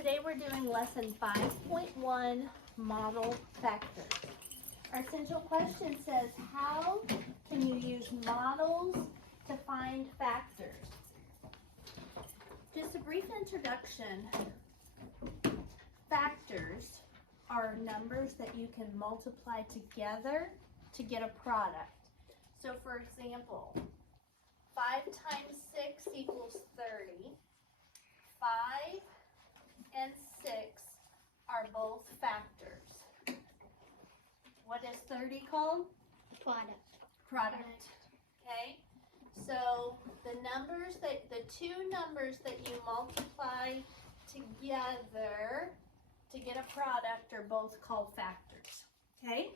Today we're doing lesson 5.1, model factors. Our essential question says, how can you use models to find factors? Just a brief introduction. Factors are numbers that you can multiply together to get a product. So for example, 5 times 6 equals 30. 5 and 6 are both factors. What is 30 called? Product. Okay? So the two numbers that you multiply together to get a product are both called factors. Okay?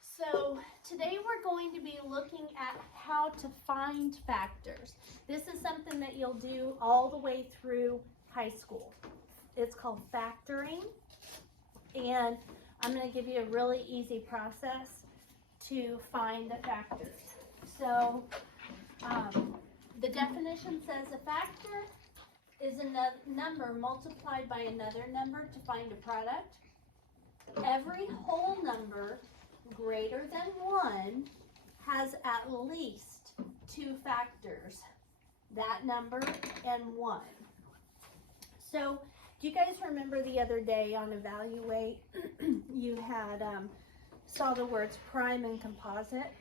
So today we're going to be looking at how to find factors. This is something that you'll do all the way through high school. It's called factoring, and I'm going to give you a really easy process to find the factors. So the definition says a factor is a number multiplied by another number to find a product. Every whole number greater than 1 has at least 2 factors, that number and 1. So do you guys remember the other day on Evaluate you had saw the words prime and composite?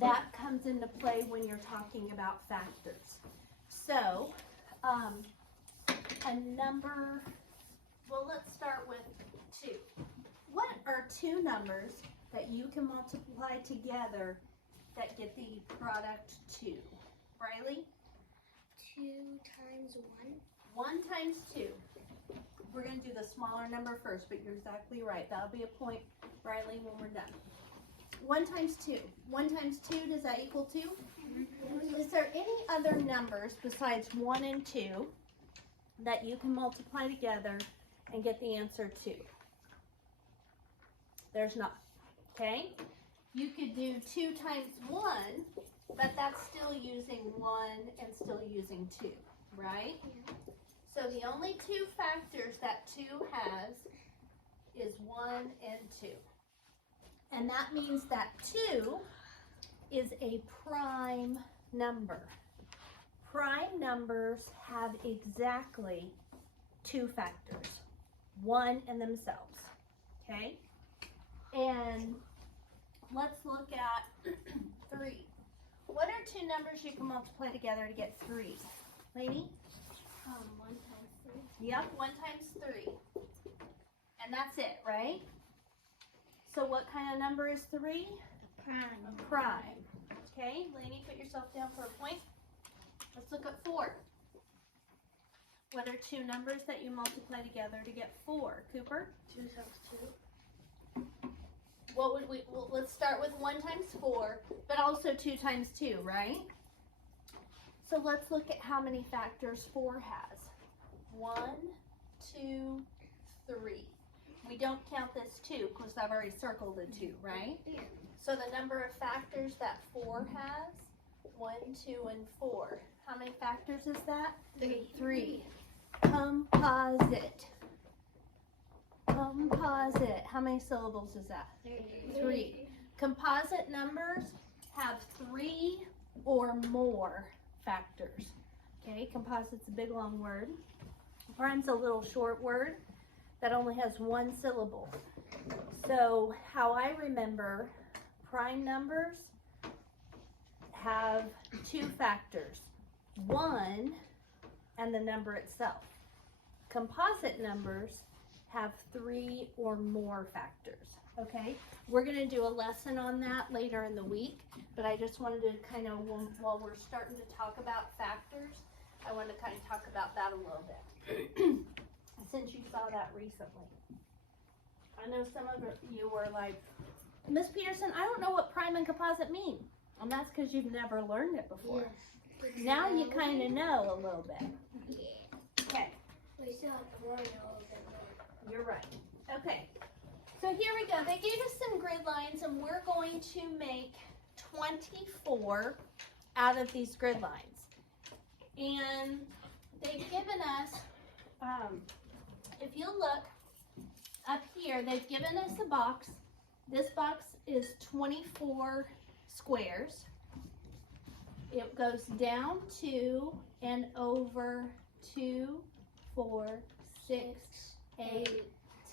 That comes into play when you're talking about factors. So a number, well, let's start with 2. What are 2 numbers that you can multiply together that get the product 2? Riley? 2 times 1. 1 times 2. We're going to do the smaller number first, but you're exactly right. That'll be a point, Riley, when we're done. 1 times 2. 1 times 2, does that equal 2? Mm-hmm. Is there any other numbers besides 1 and 2 that you can multiply together and get the answer 2? There's not. Okay? You could do 2 times 1, but that's still using 1 and still using 2, right? Yeah. So the only 2 factors that 2 has is 1 and 2. And that means that 2 is a prime number. Prime numbers have exactly 2 factors, 1 in themselves. Okay? And let's look at 3. What are 2 numbers you can multiply together to get 3? Lainey? 1 times 3. Yep, 1 times 3. And that's it, right? So what kind of number is 3? Prime. A prime. Okay, Lainey, put yourself down for a point. Let's look at 4. What are 2 numbers that you multiply together to get 4? Cooper? 2 times 2. What would we, well, let's start with 1 times 4, but also 2 times 2, right? So let's look at how many factors 4 has. 1, 2, 3. We don't count this 2 because I've already circled the 2, right? Yeah. So the number of factors that 4 has, 1, 2, and 4. How many factors is that? 3. Composite. Composite. How many syllables is that? 3. Composite numbers have 3 or more factors. Okay, composite's a big long word. Prime's a little short word that only has 1 syllable. So how I remember, prime numbers have 2 factors. 1 and the number itself. Composite numbers have 3 or more factors. Okay, we're going to do a lesson on that later in the week, but I just wanted to kind of, while we're starting to talk about factors, I want to kind of talk about that a little bit. Since you saw that recently. I know some of you were like, Miss Peterson, I don't know what prime and composite mean. And that's because you've never learned it before. Yes. Now you kind of know a little bit. Yeah. Okay. We still have to learn a little bit more. You're right. Okay. So here we go. They gave us some grid lines, and we're going to make 24 out of these grid lines. And they've given us, if you look up here, they've given us a box. This box is 24 squares. It goes down 2 and over 2, 4, 6, 8,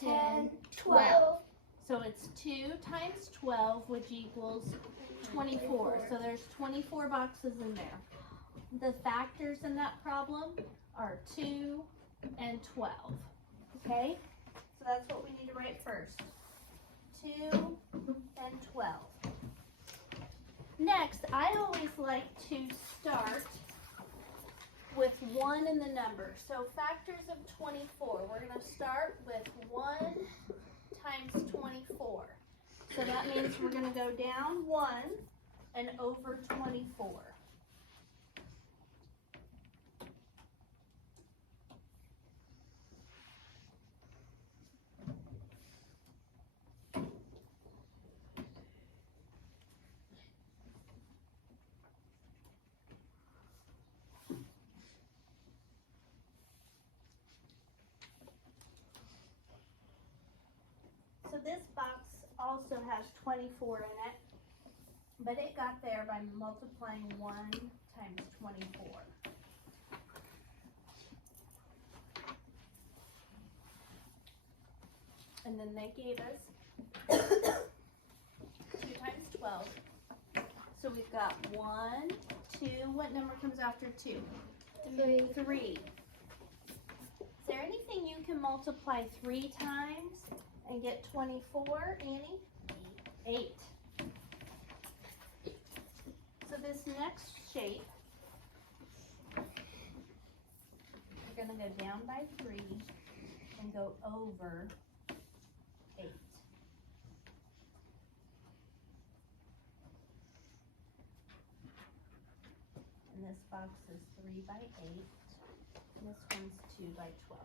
10, 12. So it's 2 times 12, which equals 24. So there's 24 boxes in there. The factors in that problem are 2 and 12. Okay? So that's what we need to write first. 2 and 12. Next, I always like to start with 1 in the number. So factors of 24. We're going to start with 1 times 24. So that means we're going to go down 1 and over 24. So this box also has 24 in it, but it got there by multiplying 1 times 24. And then they gave us 2 times 12. So we've got 1, 2, what number comes after 2? 3. Is there anything you can multiply 3 times and get 24, Annie? 8. So this next shape, we're going to go down by 3 and go over 8. And this box is 3 by 8. And this one's 2 by 12.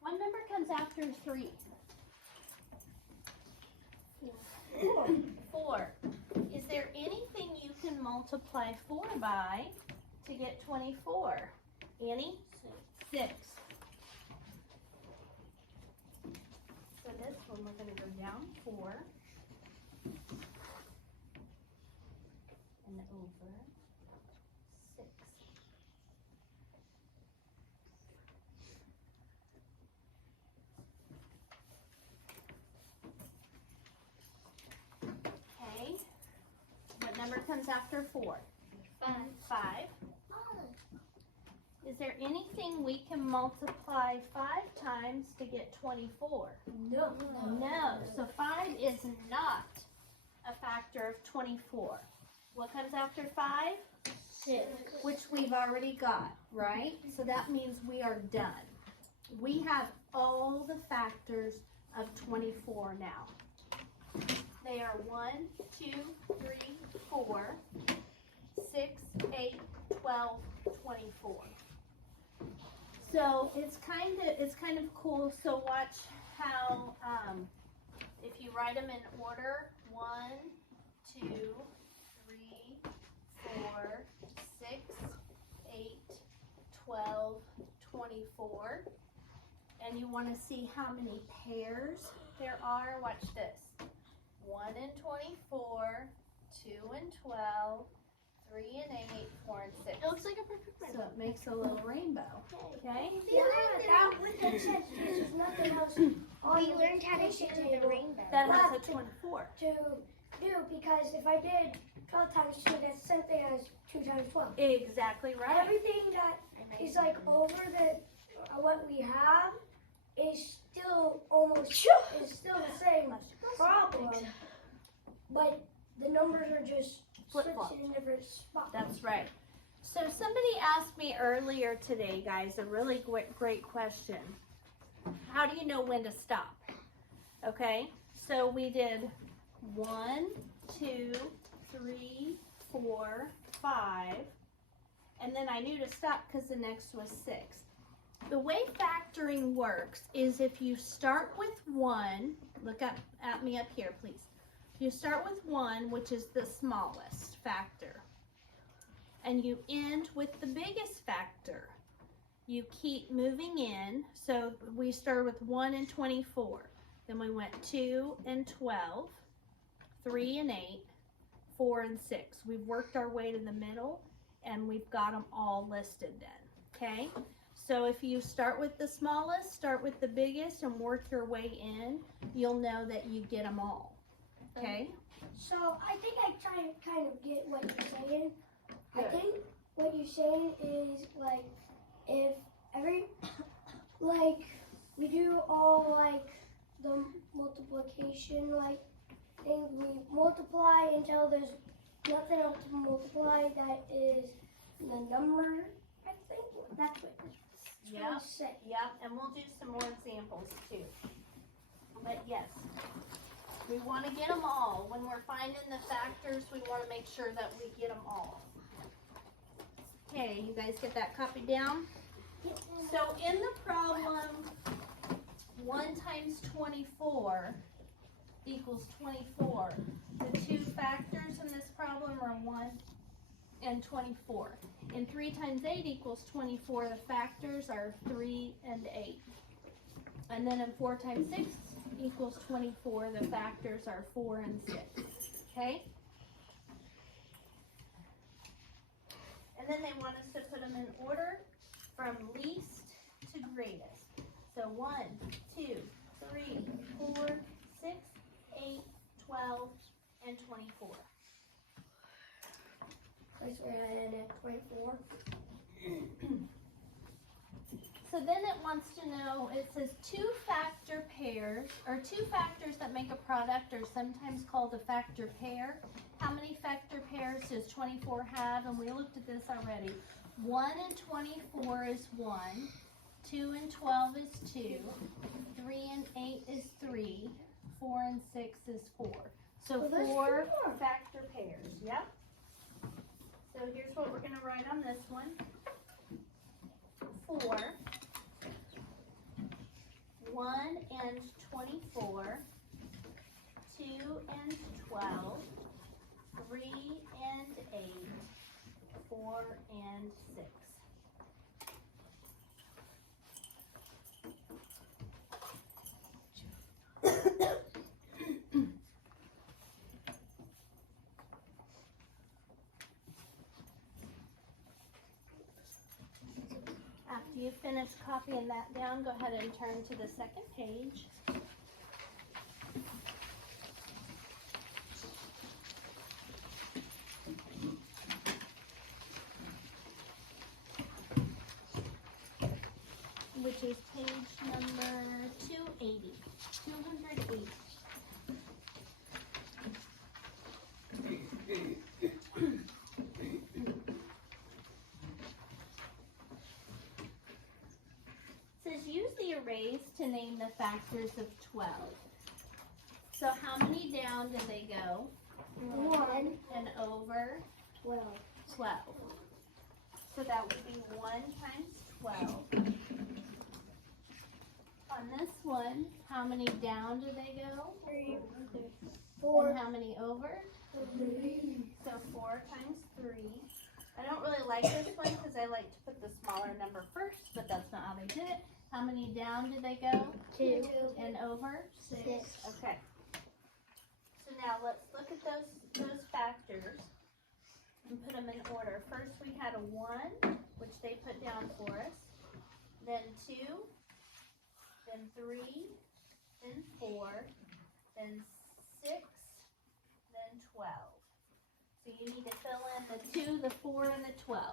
What number comes after 3? 4. Is there anything you can multiply 4 by to get 24? Annie? 6. So this one we're going to go down 4 and over 6. Okay. What number comes after 4? 5. Is there anything we can multiply 5 times to get 24? No. No. So 5 is not a factor of 24. What comes after 5? 6. Which we've already got, right? So that means we are done. We have all the factors of 24 now. They are 1, 2, 3, 4, 6, 8, 12, 24. So it's kind of cool. So watch how if you write them in order, 1, 2, 3, 4, 6, 8, 12, 24. And you want to see how many pairs there are. Watch this. 1 and 24, 2 and 12, 3 and 8, 4 and 6. It looks like a perfect So it makes a little rainbow. Okay? Yeah, that with the sense there's nothing else. We learned how to shape the rainbow. That has a 24. To do, because if I did 12 times 2, that's the same thing as 2 times 12. Exactly right. Everything that is like over the what we have is still is still the same problem, but the numbers are just Flip-flop. switched in different spots. That's right. So somebody asked me earlier today, guys, a really great question. How do you know when to stop? Okay, so we did 1, 2, 3, 4, 5, and then I knew to stop because the next was 6. The way factoring works is if you start with 1, look up at me up here, please. You start with 1, which is the smallest factor. and you end with the biggest factor. You keep moving in. So we started with 1 and 24. Then we went 2 and 12, 3 and 8, 4 and 6. We've worked our way to the middle and we've got them all listed then, okay? So if you start with the smallest, start with the biggest and work your way in, you'll know that you get them all, okay? So I think I kind of get what you're saying. Good. I think what you're saying is like if we do all like the multiplication like things, we multiply until there's nothing else to multiply that is the number. I think that's what it's Yeah. trying to say. Yeah, and we'll do some more examples too. But yes, we want to get them all. When we're finding the factors, we want to make sure that we get them all. Okay, you guys get that copied down? So in the problem, 1 times 24 equals 24. The two factors in this problem are 1 and 24. And 3 times 8 equals 24. The factors are 3 and 8. And then in 4 times 6 equals 24. The factors are 4 and 6. Okay? And then they want us to put them in order from least to greatest. So 1, 2, 3, 4, 6, 8, 12, and 24. Place where I ended at 24. So then it wants to know, it says two factor pairs, or two factors that make a product are sometimes called a factor pair. How many factor pairs does 24 have? And we looked at this already. 1 and 24 is 1, 2 and 12 is 2, 3 and 8 is 3, 4 and 6 is 4. So Well, there's 4 4. factor pairs, yep. So here's what we're gonna write on this one. 4, 1 and 24, 2 and 12, 3 and 8, 4 and 6. After you finish copying that down, go ahead and turn to the second page. Which is page number 280. 280. Says use the arrays to name the factors of 12. So how many down did they go? 1, And over 12. 12. So that would be 1 times 12. On this one, how many down do they go? 3, 4, And how many over? 3. So 4 times 3. I don't really like this one because I like to put the smaller number first, but that's not how they did it. How many down did they go? 2. And over? 6. Okay. So now let's look at those factors and put them in order. First we had a 1, which they put down for us. Then 2, then 3, then 4, then 6, then 12. So you need to fill in the 2, the 4, and the 12.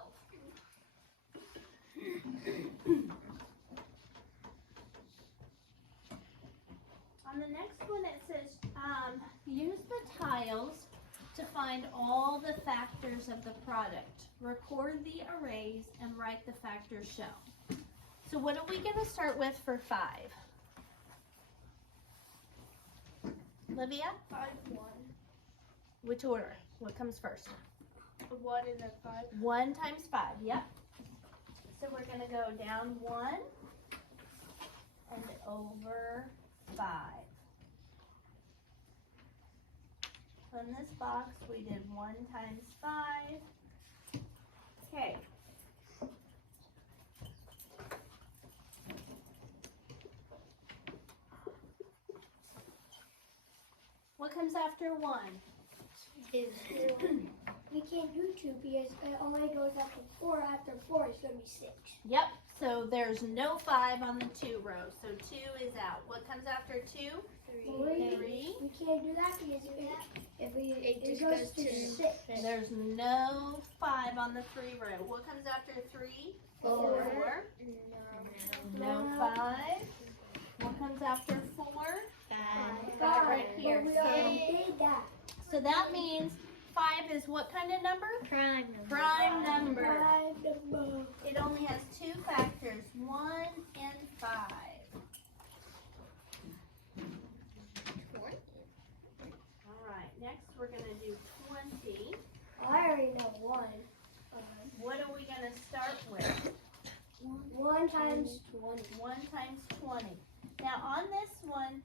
On the next one it says, use the tiles to find all the factors of the product. Record the arrays and write the factors shown. So what are we going to start with for 5? Olivia? 5, 1. Which order? What comes first? 1 and then 5. 1 times 5, yep. So we're going to go down 1 and over 5. On this box we did 1 times 5 What comes after 1? We can't do 2 because it only goes after 4. After 4, it's going to be 6. Yep, so there's no 5 on the 2 row, so 2 is out. What comes after 2? 3. We can't do that because it goes to 6. There's no 5 on the 3 row. What comes after 3? 4. No 5. What comes after 4? 5. Got it right here. But we already did that. So that means 5 is what kind of number? Prime number. Prime number. Prime number. It only has 2 factors, 1 and 5. All right, next we're going to do 20. I already know 1. What are we going to start with? 1 times 20. 1 times 20. Now on this one,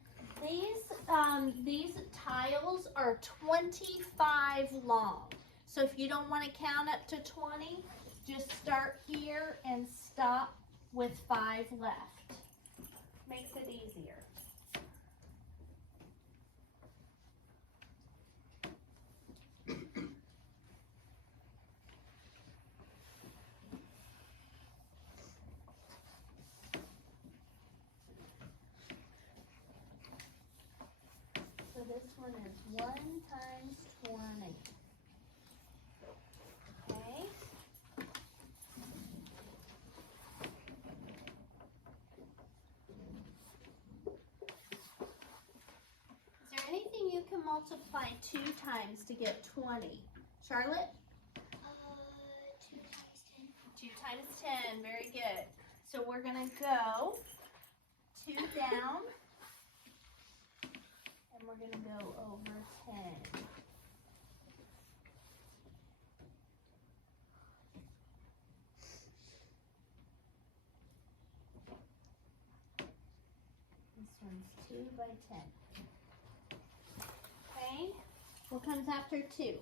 these tiles are 25 long. So if you don't want to count up to 20, just start here and stop with 5 left. Makes it easier. So this one is 1 times 20. Okay. Is there anything you can multiply 2 times to get 20? Charlotte? 2 times 10. Very good. So we're going to go 2 down. And we're going to go over 10. This one's 2 by 10. Okay. What comes after 2?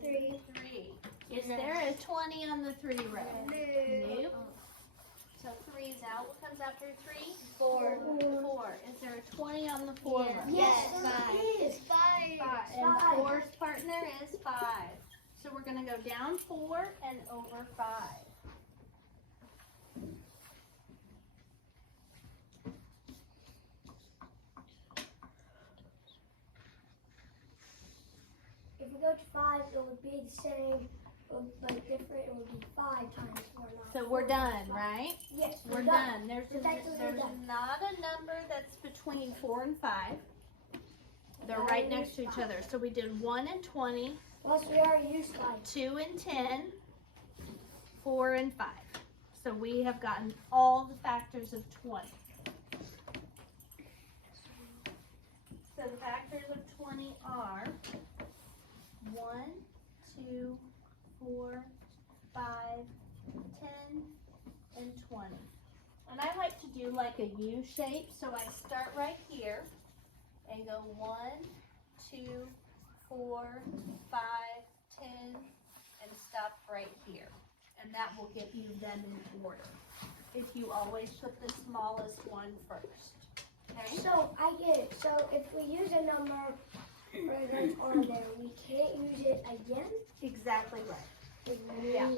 3. 3. Is there a 20 on the 3 row? Nope. So 3 is out. What comes after 3? 4. 4. Is there a 20 on the 4 row? Yes, Five. it is. 5. And the Five. 4th partner is 5. So we're going to go down 4 and over 5. If we go to 5, it would be the same, but different. It would be 5 times 4. So we're done, right? Yes, We're done. There's We're done. not a number that's between 4 and 5. They're right next to each other. So we did 1 and 20, Plus, we already used 5. 2 and 10, 4 and 5. So we have gotten all the factors of 20. So the factors of 20 are 1, 2, 4, 5, 10, and 20. And I like to do like a U shape, so I start right here and go 1, 2, 4, 5, 10, and stop right here. And that will get you them in order. If you always put the smallest one first. Okay? So, I get it. So, if we use a number that's on there, we can't use it again? Exactly right. Yeah.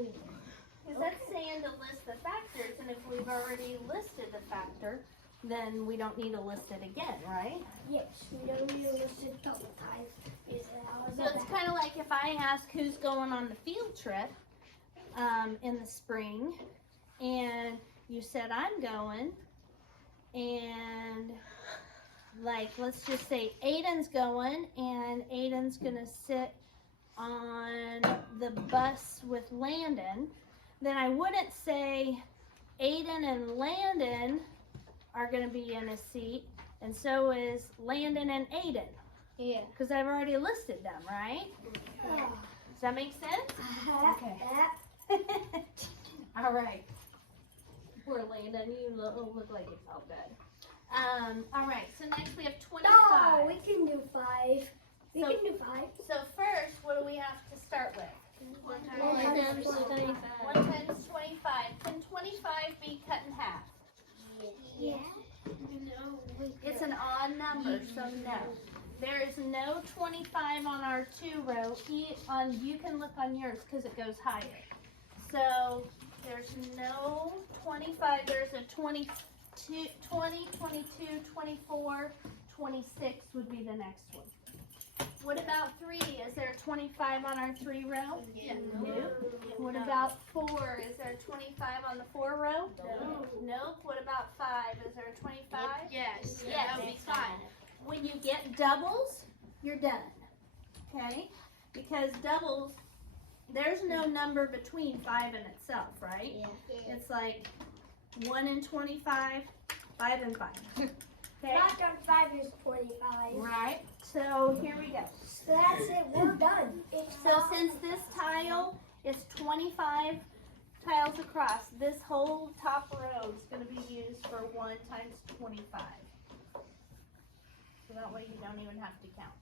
Because that's saying to list the factors, and if we've already listed the factor, then we don't need to list it again, right? Yes, we don't need to list it a couple times. Because that was So a it's bad- kind of like if I ask who's going on the field trip in the spring, and you said I'm going, and like let's just say Aiden's going, and Aiden's gonna sit on the bus with Landon, then I wouldn't say Aiden and Landon are gonna be in a seat, and so is Landon and Aiden, Yeah. because I've already listed them, right? Ah, Does that make sense? Okay. that- All right. Poor Landon, you look like you felt good. All right, so next we have 25. No, we can do 5. We So- can do 5. So first, what do we have to start with? 1 One times times 25. 1 times 25. Can 25 be cut in half? Yeah. No. It's an odd number, so no. There is no 25 on our 2 row. You can look on yours because it goes higher. So there's no 25. There's a 20, 22, 24, 26 would be the next one. What about 3? Is there a 25 on our 3 row? Yeah. Nope. What about 4? Is there a 25 on the 4 row? No. Nope. What about 5? Is there a 25? Yes. Yes. That would be 5. When you get doubles, you're done. Okay? Because doubles, there's no number between 5 and itself, right? Yeah. It's like 1 and 25, 5 and 5. Okay? Last on 5 is 25. Right. So here we go. So that's it. We're done. It's So not- since this tile is 25 tiles across, this whole top row is going to be used for 1 times 25. So that way you don't even have to count.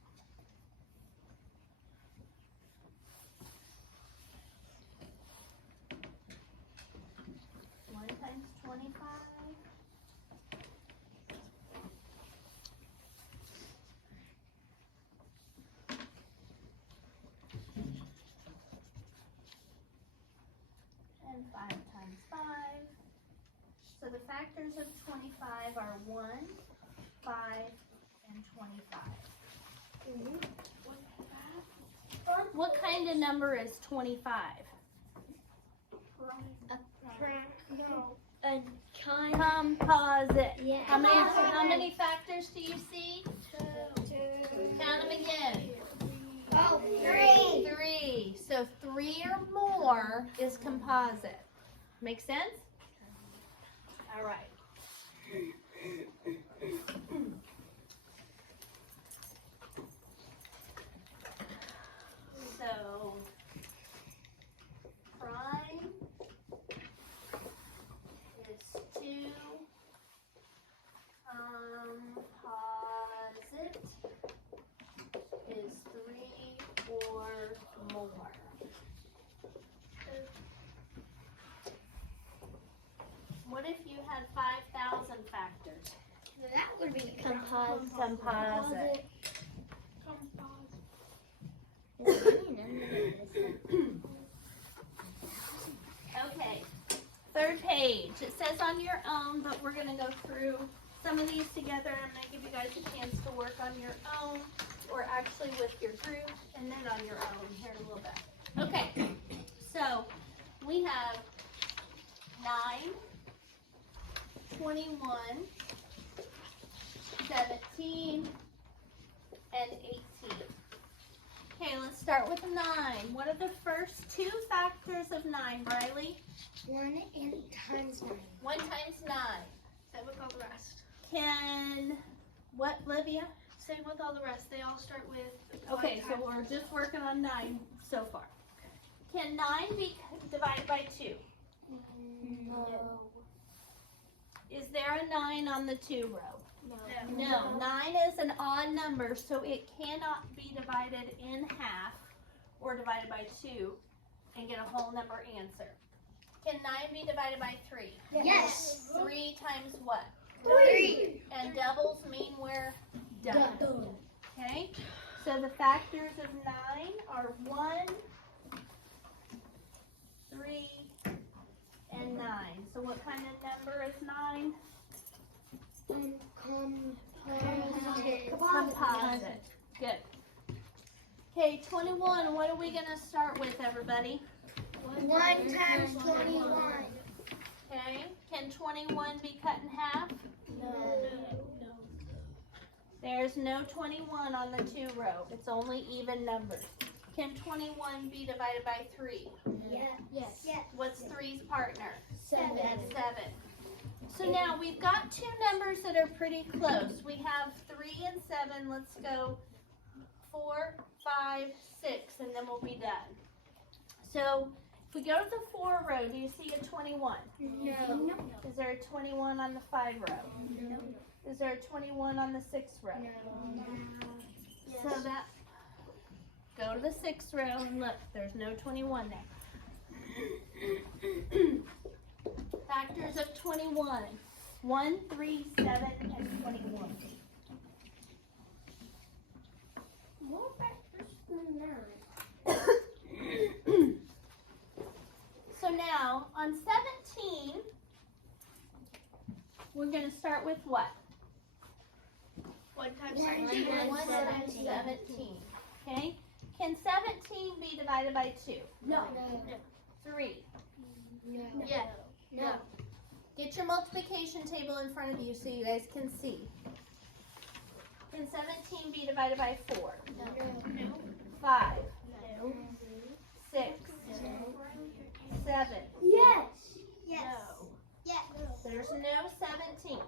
One times 25. And 5 times 5. So the factors of 25 are 1, 5, and 25. What kind of number is 25? A time. Composite. Yeah. How many factors do you see? 2. Count them again. Oh, 3. 3. So 3 or more is composite. Make sense? All right. So prime is 2. Composite is 3 or more. What if you had 5,000 factors? That would be Composite. Okay, 3rd page. It says on your own, but we're going to go through some of these together. I'm going to give you guys a chance to work on your own, or actually with your group, and then on your own here in a little bit. Okay, so we have 9, 21, 17, and 18. Okay, let's start with 9. What are the first 2 factors of 9, Briley? 1 and times 9. 1 times 9. Same with all the rest. Can, what, Livia? Same with all the rest. They all start with. Okay, so 1 we're times. just working on 9 so far. Can 9 be divided by 2? No. Is there a 9 on the 2 row? No. No, 9 is an odd number, so it cannot be divided in half or divided by 2 and get a whole number answer. Can 9 be divided by 3? Yes. 3 times what? 3. And doubles mean we're done. Done. Okay? So the factors of 9 are 1, 3, and 9. So what kind of number is 9? Composite. Good. Okay, 21. What are we going to start with, everybody? 1 times 21. Okay. Can 21 be cut in half? No. There's no 21 on the 2 row. It's only even numbers. Can 21 be divided by 3? Yes. What's 3's partner? 7. 7. So now we've got 2 numbers that are pretty close. We have 3 and 7. Let's go 4, 5, 6, and then we'll be done. So if we go to the 4 row, do you see a 21? No. Is there a 21 on the 5 row? No. Is there a 21 on the 6 row? So that, go to the 6th row and look, there's no 21 there. Factors of 21. 1, 3, 7, and 21. So now on 17, we're going to start with what? 1 times One 13. times 17. Okay. Can 17 be divided by 2? No. 3. Yeah. No. Get your multiplication table in front of you so you guys can see. Can 17 be divided by 4? No. 5, No. 6, 7. Yes. There's no 17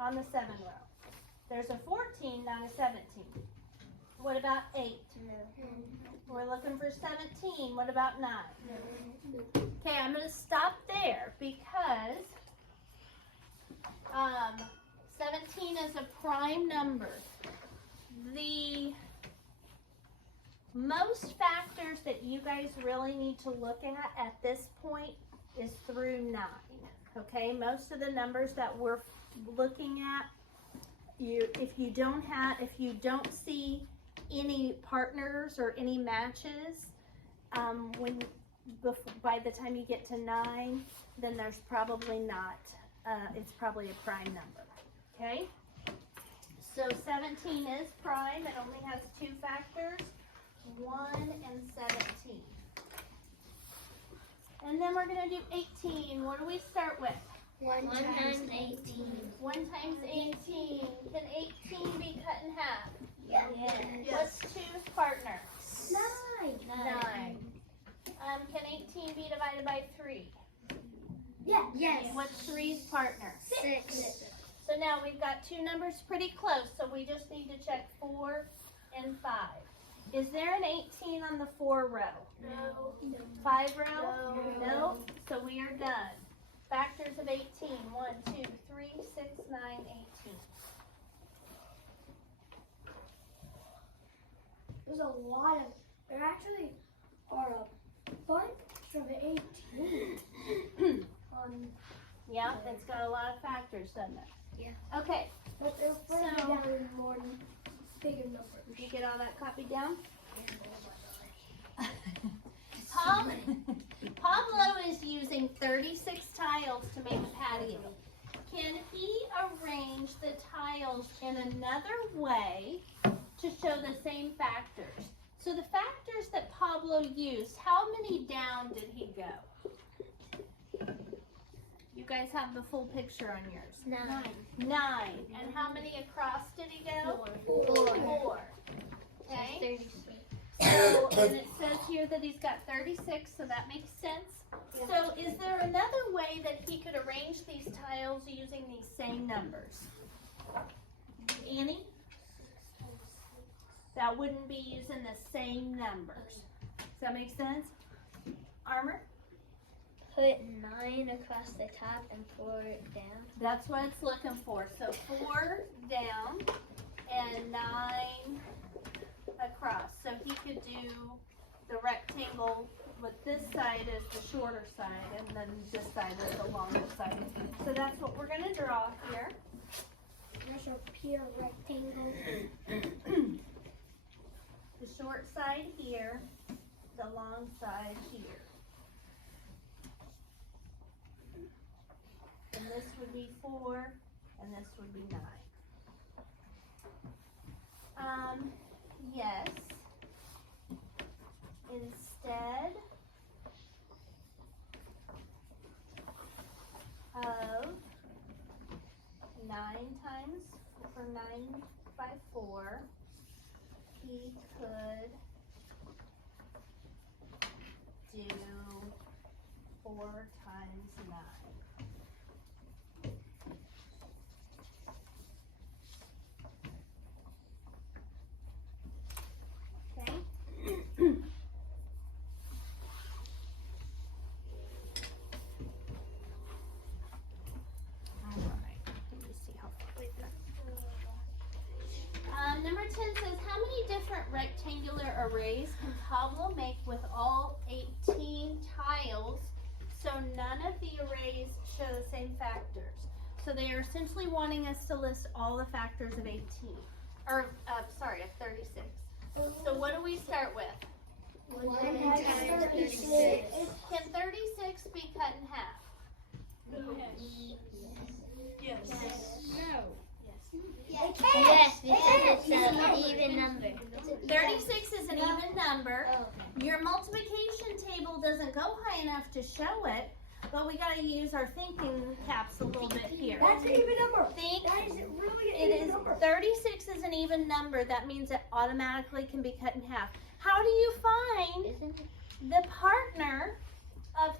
on the 7 row. There's a 14, not a 17. What about 8? We're looking for 17. What about 9? Okay, I'm going to stop there because 17 is a prime number. The most factors that you guys really need to look at this point is through 9. Okay, most of the numbers that we're looking at, if you don't see any partners or any matches, by the time you get to 9, then there's probably not. It's probably a prime number. Okay, so 17 is prime. It only has 2 factors, 1 and 17. And then we're going to do 18. What do we start with? 1 times 18. 1 times 18. Can 18 be cut in half? Yes. What's 2's partner? 9. 9. Can 18 be divided by 3? Yes. What's 3's partner? 6. So now we've got 2 numbers pretty close, so we just need to check 4 and 5. Is there an 18 on the 4 row? No. 5 row? No. So we are done. Factors of 18. 1, 2, 3, 6, 9, 18. There's a lot of, there actually are a bunch of 18. Yeah, it's got a lot of factors, doesn't it? Yeah. Okay, But they're further So- down in more bigger numbers. did you get all that copied down? Pablo is using 36 tiles to make a patio. Can he arrange the tiles in another way to show the same factors? So the factors that Pablo used, how many down did he go? You guys have the full picture on yours. 9. 9. And how many across did he go? 4. 4. Okay. 36. So, and it says here that he's got 36, so that makes sense. Yeah. So is there another way that he could arrange these tiles using these same numbers? Annie? That wouldn't be using the same numbers. Does that make sense? Armor? Put 9 across the top and 4 down. That's what it's looking for. So 4 down and 9 across. So he could do the rectangle with this side as the shorter side and then this side as the longer side. So that's what we're going to draw here. There's a pure rectangle. The short side here, the long side here. And this would be 4 and this would be 9. Yes. Instead of 9 times for 9 by 4, he could do 4 times 9. Okay. Alright, let me see how far we've got. Number 10 says, how many different rectangular arrays can Pablo make with all 18 tiles so none of the arrays show the same factors? So they are essentially wanting us to list all the factors of 18, or sorry, of 36. So what do we start with? 1 times 36. Can 36 be cut in half? Yes, because it's an even number. 36 is an even number. Your multiplication table doesn't go high enough to show it, but we gotta use our thinking caps a little bit here. That's an even number. Think. That is really an It even is number. 36 is an even number. That means it automatically can be cut in half. How do you find Isn't it? the partner of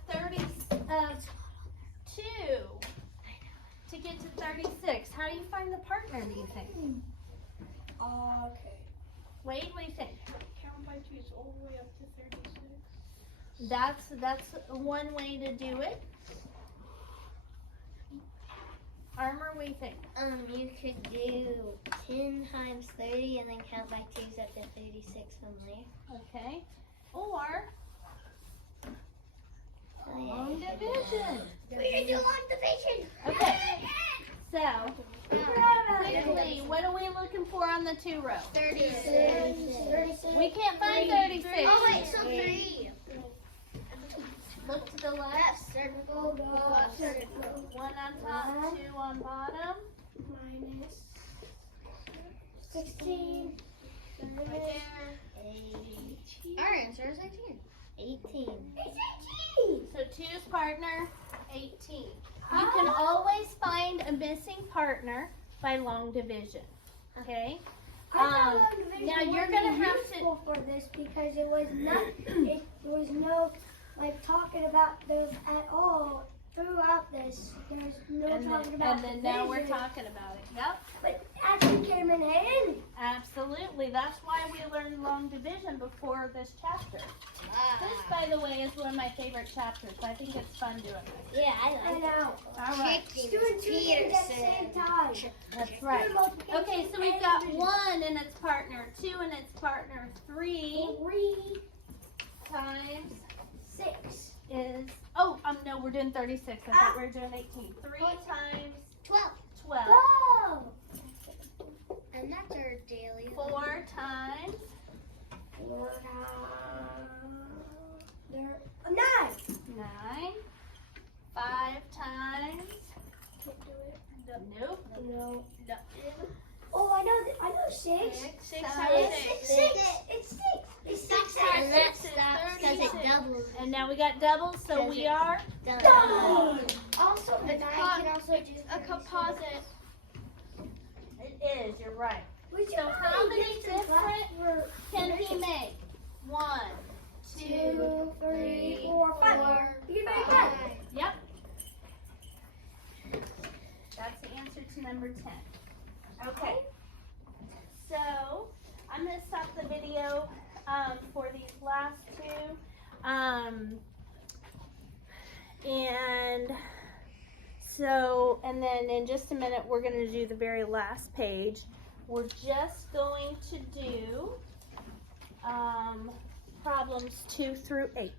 2 to get to 36? How do you find the partner, do you think? Okay. Wade, what do you think? Count by twos all the way up to 36. That's one way to do it. Armor, what do you think? You could do 10 times 30 and then count by twos up to 36 only. Okay. Or Oh, long division. We're gonna do long division. Okay. So, quickly, what are we looking for on the 2 row? 36. We can't find 36. Oh wait, so 3. Look to the left. Circle, circle. 1 on top, 2 on bottom. Minus 16. Right there. Our answer is 18. 18. It's 18. So 2's partner, 18. You can always find a missing partner by long division. Okay? I thought long division now you're would gonna be have useful for this because it was not. It was no like talking about those at all throughout this. There's no talking about. and then now we're division. talking about it. Yep. But actually came in handy. Absolutely. That's why we learned long division before this chapter. This, by the way, is one of my favorite chapters. I think it's fun doing this. Yeah, I I like it. know. All right. Doing 2 things at the same time. That's right. Doing multiplication Okay, so we've and got division. 1 and its partner, 2 and its partner, 3 3 times 6. is, no, we're doing 36. I thought we were doing 18. 3 times 12. 12. Oh. And that's our daily. 4 times 4 there. 9. 9. 5 times, nope. No. Oh, I know 6. 6 times It's 6. It's 6. It's 6 And that stops because it 36. doubles. And now we got doubles, so Does we it- are done. Also, the 9 co- can also do A composite. It is, you're right. We So how many different for can he make? 1, 2, 2, 3, 4, 5. You can make that. Yep. That's the answer to number 10. Okay. So I'm going to stop the video for these last 2. And then in just a minute, we're going to do the very last page. We're just going to do problems 2 through 8.